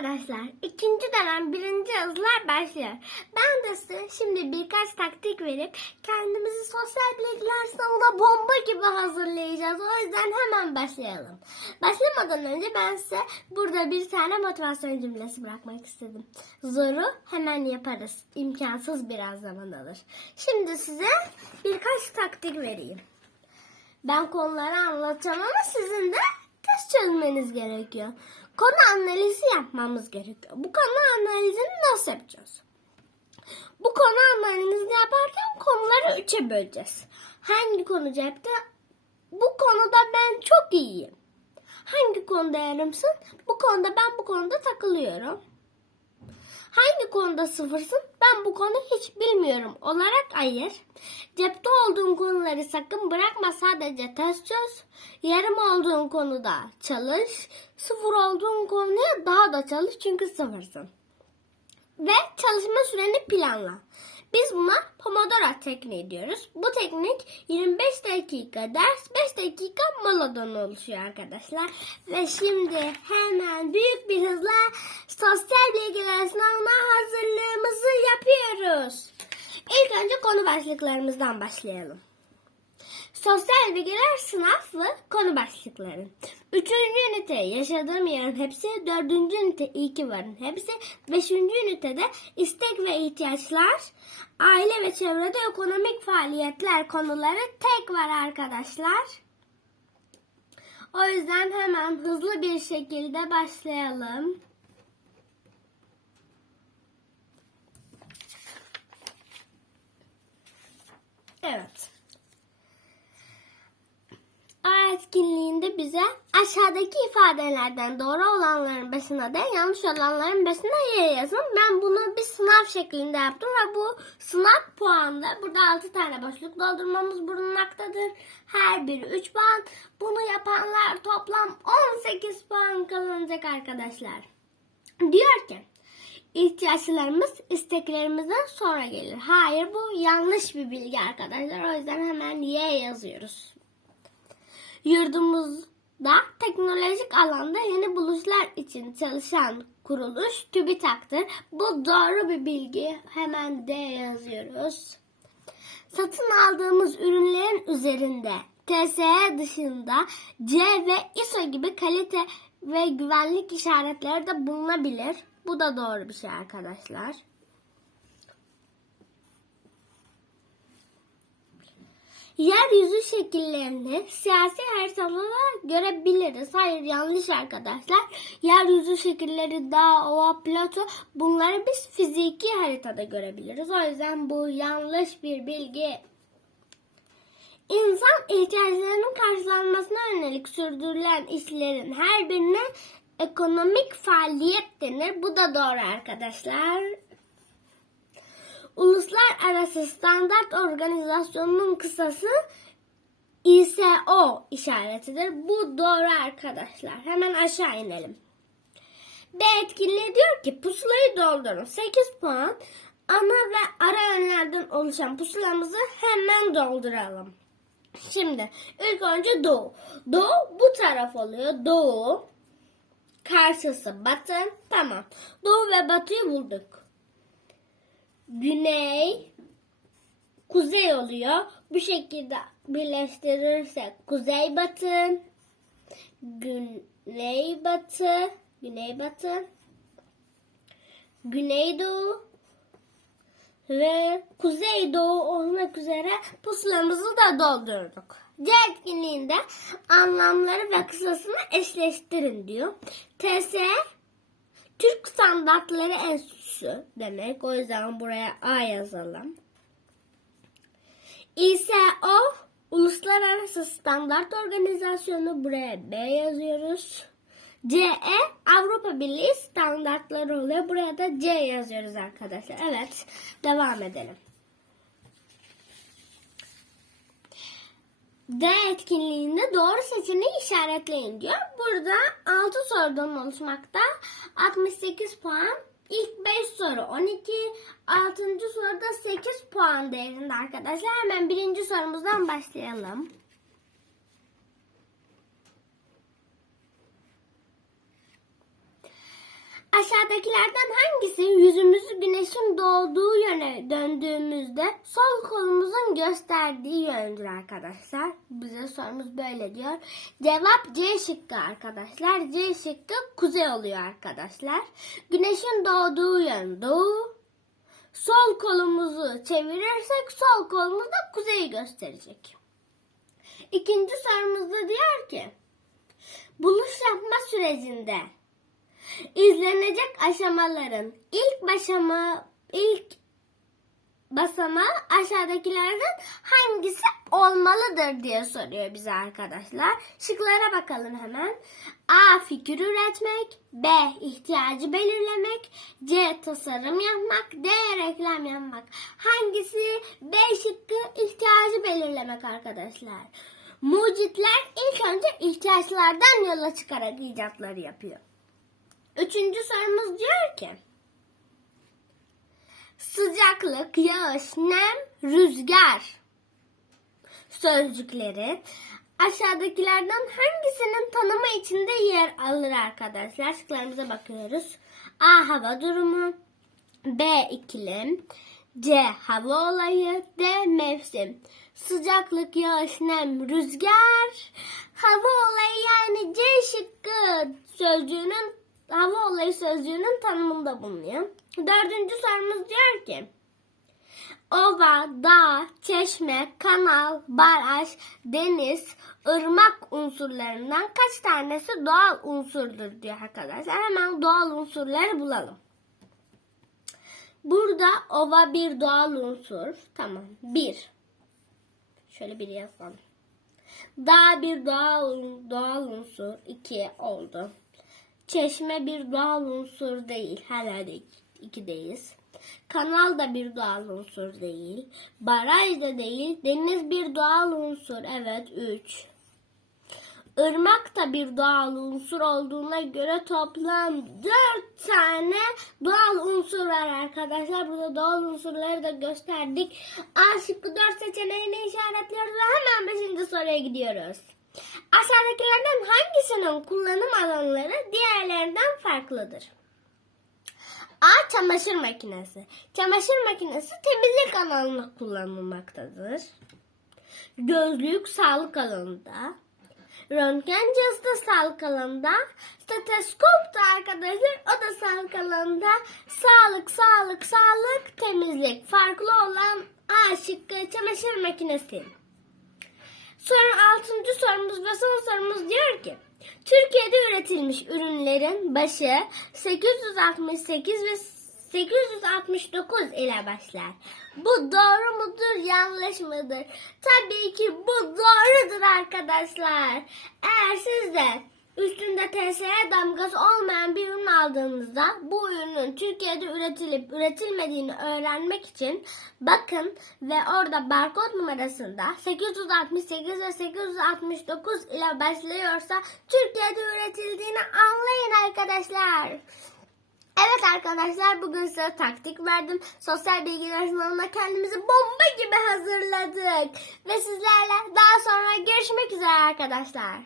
arkadaşlar. İkinci dönem birinci hızlar başlıyor. Ben de size şimdi birkaç taktik verip kendimizi sosyal bilgiler sınavına bomba gibi hazırlayacağız. O yüzden hemen başlayalım. Başlamadan önce ben size burada bir tane motivasyon cümlesi bırakmak istedim. Zoru hemen yaparız. İmkansız biraz zaman alır. Şimdi size birkaç taktik vereyim. Ben konuları anlatacağım ama sizin de test çözmeniz gerekiyor. Konu analizi yapmamız gerekiyor. Bu konu analizini nasıl yapacağız? Bu konu analizini yaparken konuları üçe böleceğiz. Hangi konu cepte? Bu konuda ben çok iyiyim. Hangi konuda yarımsın? Bu konuda ben bu konuda takılıyorum. Hangi konuda sıfırsın? Ben bu konu hiç bilmiyorum olarak ayır. Cepte olduğun konuları sakın bırakma sadece test çöz. Yarım olduğun konuda çalış. Sıfır olduğun konuya daha da çalış çünkü sıfırsın. Ve çalışma süreni planla. Biz buna Pomodoro tekniği diyoruz. Bu teknik 25 dakika ders, 5 dakika moladan oluşuyor arkadaşlar. Ve şimdi hemen büyük bir hızla sosyal bilgiler sınavına hazırlığımızı yapıyoruz. İlk önce konu başlıklarımızdan başlayalım. Sosyal bilgiler sınav ve konu başlıkları. Üçüncü ünite yaşadığım yerin hepsi, dördüncü ünite iyi ki varın hepsi, beşinci ünitede istek ve ihtiyaçlar, aile ve çevrede ekonomik faaliyetler konuları tek var arkadaşlar. O yüzden hemen hızlı bir şekilde başlayalım. Evet. A etkinliğinde bize aşağıdaki ifadelerden doğru olanların başına D, yanlış olanların başına Y yazın. Ben bunu bir sınav şeklinde yaptım ve bu sınav puanlı. Burada 6 tane boşluk doldurmamız bulunmaktadır. Her biri 3 puan. Bunu yapanlar toplam 18 puan kazanacak arkadaşlar. Diyor ki ihtiyaçlarımız isteklerimizden sonra gelir. Hayır bu yanlış bir bilgi arkadaşlar. O yüzden hemen Y yazıyoruz. Yurdumuzda teknolojik alanda yeni buluşlar için çalışan kuruluş TÜBİTAK'tır. Bu doğru bir bilgi. Hemen D yazıyoruz. Satın aldığımız ürünlerin üzerinde TSE dışında C ve ISO gibi kalite ve güvenlik işaretleri de bulunabilir. Bu da doğru bir şey arkadaşlar. Yeryüzü şekillerini siyasi haritalara görebiliriz. Hayır yanlış arkadaşlar. Yeryüzü şekilleri dağ, ova, plato bunları biz fiziki haritada görebiliriz. O yüzden bu yanlış bir bilgi. İnsan ihtiyaçlarının karşılanmasına yönelik sürdürülen işlerin her birine ekonomik faaliyet denir. Bu da doğru arkadaşlar. Uluslararası Standart Organizasyonu'nun kısası ISO işaretidir. Bu doğru arkadaşlar. Hemen aşağı inelim. B etkinliği diyor ki pusulayı doldurun. 8 puan. Ana ve ara yönlerden oluşan pusulamızı hemen dolduralım. Şimdi ilk önce doğu. Doğu bu taraf oluyor. Doğu. Karşısı batı. Tamam. Doğu ve batıyı bulduk güney, kuzey oluyor. Bu şekilde birleştirirsek kuzey batı, güney batı, güney batı, güneydoğu ve kuzeydoğu olmak üzere pusulamızı da doldurduk. C etkinliğinde anlamları ve kısasını eşleştirin diyor. TSE Türk Standartları Enstitüsü demek. O yüzden buraya A yazalım. ISO Uluslararası Standart Organizasyonu buraya B yazıyoruz. CE Avrupa Birliği standartları oluyor. Buraya da C yazıyoruz arkadaşlar. Evet. Devam edelim. D etkinliğinde doğru seçeneği işaretleyin diyor. Burada 6 sorudan oluşmakta. 68 puan. İlk 5 soru 12. 6. soruda 8 puan değerinde arkadaşlar. Hemen birinci sorumuzdan başlayalım. Aşağıdakilerden hangisi yüzümüzü güneşin doğduğu yöne döndüğümüzde sol kolumuzun gösterdiği yöndür arkadaşlar? Bize sorumuz böyle diyor. Cevap C şıkkı arkadaşlar. C şıkkı kuzey oluyor arkadaşlar. Güneşin doğduğu yön doğu. Sol kolumuzu çevirirsek sol kolumuz da kuzeyi gösterecek. İkinci sorumuzda diyor ki buluş yapma sürecinde izlenecek aşamaların ilk başama ilk basamağı aşağıdakilerden hangisi olmalıdır diye soruyor bize arkadaşlar. Şıklara bakalım hemen. A. Fikir üretmek. B. ihtiyacı belirlemek. C. Tasarım yapmak. D. Reklam yapmak. Hangisi? B şıkkı ihtiyacı belirlemek arkadaşlar. Mucitler ilk önce ihtiyaçlardan yola çıkarak icatları yapıyor. Üçüncü sorumuz diyor ki sıcaklık, yağış, nem, rüzgar sözcükleri aşağıdakilerden hangisinin tanımı içinde yer alır arkadaşlar? Şıklarımıza bakıyoruz. A. Hava durumu B. iklim C. Hava olayı D. Mevsim Sıcaklık, yağış, nem, rüzgar Hava olayı yani C şıkkı sözcüğünün hava olayı sözcüğünün tanımında bulunuyor. Dördüncü sorumuz diyor ki Ova, dağ, çeşme, kanal, baraj, deniz, ırmak unsurlarından kaç tanesi doğal unsurdur diyor arkadaşlar. Hemen doğal unsurları bulalım. Burada ova bir doğal unsur. Tamam. Bir. Şöyle bir yazalım. Dağ bir doğal, doğal unsur. iki oldu. Çeşme bir doğal unsur değil. Hala de ikideyiz. Kanal da bir doğal unsur değil. Baraj da değil. Deniz bir doğal unsur. Evet 3. Irmak da bir doğal unsur olduğuna göre toplam 4 tane doğal unsur var arkadaşlar. Burada doğal unsurları da gösterdik. A şıkkı 4 seçeneğini işaretliyoruz hemen 5. soruya gidiyoruz. Aşağıdakilerden hangisinin kullanım alanları diğerlerinden farklıdır? A. Çamaşır makinesi. Çamaşır makinesi temizlik alanında kullanılmaktadır. Gözlük sağlık alanında. Röntgen cihazı da sağlık alanında. Steteskop da arkadaşlar o da sağlık alanında. Sağlık, sağlık, sağlık, temizlik. Farklı olan A şıkkı çamaşır makinesi. Sonra altıncı sorumuz ve son sorumuz diyor ki Türkiye'de üretilmiş ürünlerin başı 868 ve 869 ile başlar. Bu doğru mudur, yanlış mıdır? Tabii ki bu doğrudur arkadaşlar. Eğer siz de üstünde TSE damgası olmayan bir ürün aldığınızda bu ürünün Türkiye'de üretilip üretilmediğini öğrenmek için bakın ve orada barkod numarasında 868 ve 869 ile başlıyorsa Türkiye'de üretildiğini anlayın arkadaşlar. Evet arkadaşlar bugün size taktik verdim. Sosyal bilgiler sınavına kendimizi bomba gibi hazırladık. Ve sizlerle daha sonra görüşmek üzere arkadaşlar.